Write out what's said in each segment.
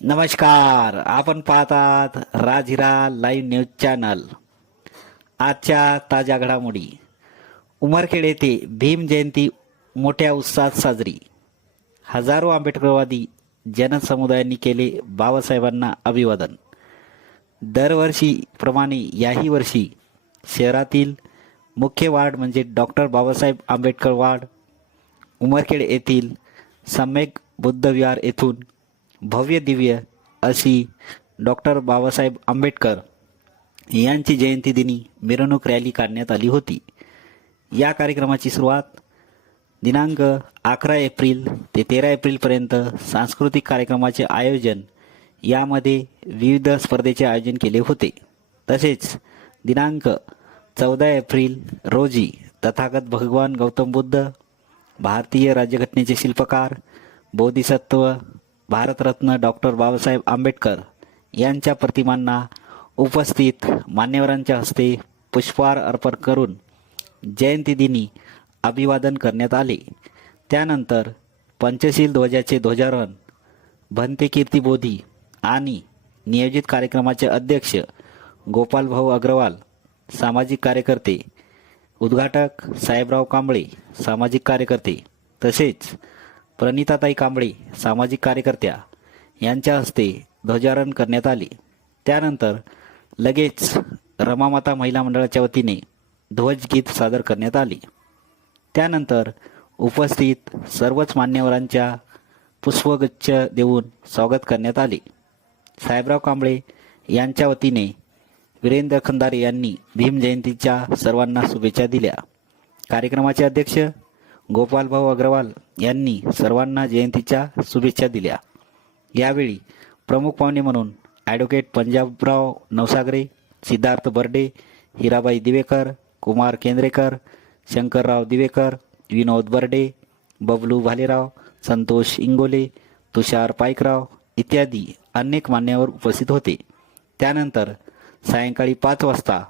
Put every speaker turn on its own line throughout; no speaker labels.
नमस्कार आपण पाहतात राजहिरा लाईव्ह न्यूज चॅनल. आजच्या ताज्या घडामोडी. उमरखेड येथे भीम जयंती मोठ्या उत्साहात साजरी. हजारो आंबेडकरवादी जनसमुदायांनी केले बाबासाहेबांना अभिवादन. दरवर्षीप्रमाणे याही वर्षी शहरातील मुख्य वार्ड म्हणजे डॉक्टर बाबासाहेब आंबेडकर वार्ड उमरखेड येथील सम्यक बुद्धविहार येथून भव्य दिव्य अशी डॉक्टर बाबासाहेब आंबेडकर यांची जयंती दिनी मिरवणूक रॅली काढण्यात आली होती. या कार्यक्रमाची सुरुवात दिनांक अकरा एप्रिल ते तेरा एप्रिलपर्यंत सांस्कृतिक कार्यक्रमाचे आयोजन यामध्ये विविध स्पर्धेचे आयोजन केले होते. तसेच दिनांक चौदा एप्रिल रोजी तथागत भगवान गौतम बुद्ध भारतीय राज्यघटनेचे शिल्पकार बोधिसत्व भारतरत्न डॉक्टर बाबासाहेब आंबेडकर यांच्या प्रतिमांना उपस्थित मान्यवरांच्या हस्ते पुष्पहार अर्पण करून जयंतीदिनी अभिवादन करण्यात आले. त्यानंतर पंचशील ध्वजाचे ध्वजारोहण भंते कीर्तीबोधी आणि नियोजित कार्यक्रमाचे अध्यक्ष गोपालभाऊ अग्रवाल सामाजिक कार्यकर्ते उद्घाटक साहेबराव कांबळे सामाजिक कार्यकर्ते तसेच प्रणिताताई कांबळे सामाजिक कार्यकर्त्या यांच्या हस्ते ध्वजारोहण करण्यात आले. त्यानंतर लगेच रमामाता महिला मंडळाच्या वतीने ध्वजगीत सादर करण्यात आले. त्यानंतर उपस्थित सर्वच मान्यवरांच्या पुष्पगुच्छ देऊन स्वागत करण्यात आले. साहेबराव कांबळे यांच्या वतीने वीरेंद्र खंदारे यांनी भीमजयंतीच्या सर्वांना शुभेच्छा दिल्या. कार्यक्रमाचे अध्यक्ष गोपालभाऊ अग्रवाल यांनी सर्वांना जयंतीच्या शुभेच्छा दिल्या. यावेळी प्रमुख पाहुणे म्हणून ॲडव्होकेट पंजाबराव नवसागरे सिद्धार्थ बर्डे हिराबाई दिवेकर कुमार केंद्रेकर शंकरराव दिवेकर विनोद बर्डे बबलू भालेराव संतोष इंगोले तुषार पाईकराव इत्यादी अनेक मान्यवर उपस्थित होते. त्यानंतर सायंकाळी पाच वाजता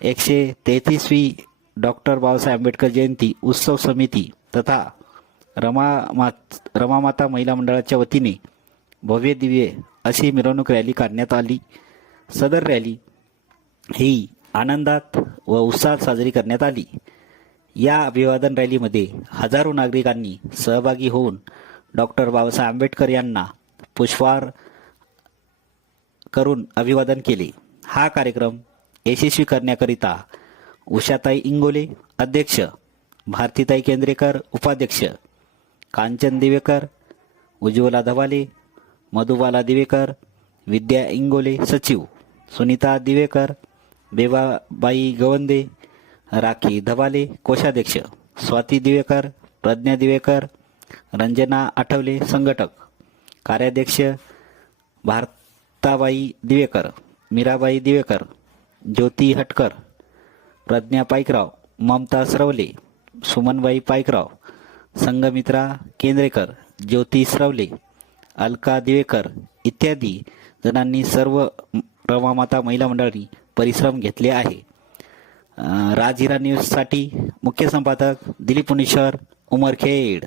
एकशे तेहतीसवी डॉक्टर बाबासाहेब आंबेडकर जयंती उत्सव समिती तथा रमा मात रमामाता महिला मंडळाच्या वतीने भव्य दिव्य अशी मिरवणूक रॅली काढण्यात आली. सदर रॅली ही आनंदात व उत्साहात साजरी करण्यात आली. या अभिवादन रॅलीमध्ये हजारो नागरिकांनी सहभागी होऊन डॉक्टर बाबासाहेब आंबेडकर यांना पुष्पहार करून अभिवादन केले. हा कार्यक्रम यशस्वी करण्याकरिता उषाताई इंगोले अध्यक्ष. भारतीताई केंद्रेकर उपाध्यक्ष. कांचन दिवेकर उज्ज्वला धवाले मधुबाला दिवेकर विद्या इंगोले सचिव. सुनीता दिवेकर बेबाबाई गवंदे राखी धवाले कोषाध्यक्ष. स्वाती दिवेकर प्रज्ञा दिवेकर रंजना आठवले संघटक. कार्याध्यक्ष भारताबाई दिवेकर मीराबाई दिवेकर ज्योती हटकर. प्रज्ञा पाईकराव ममता सरवले सुमनबाई पाईकराव संगमित्रा केंद्रेकर ज्योती सरवले अलका दिवेकर इत्यादी जणांनी सर्व रमामाता महिला मंडळांनी परिश्रम घेतले आहे. राजहिरा न्यूजसाठी मुख्य संपादक दिलीप पुणेश्वर उमरखेड.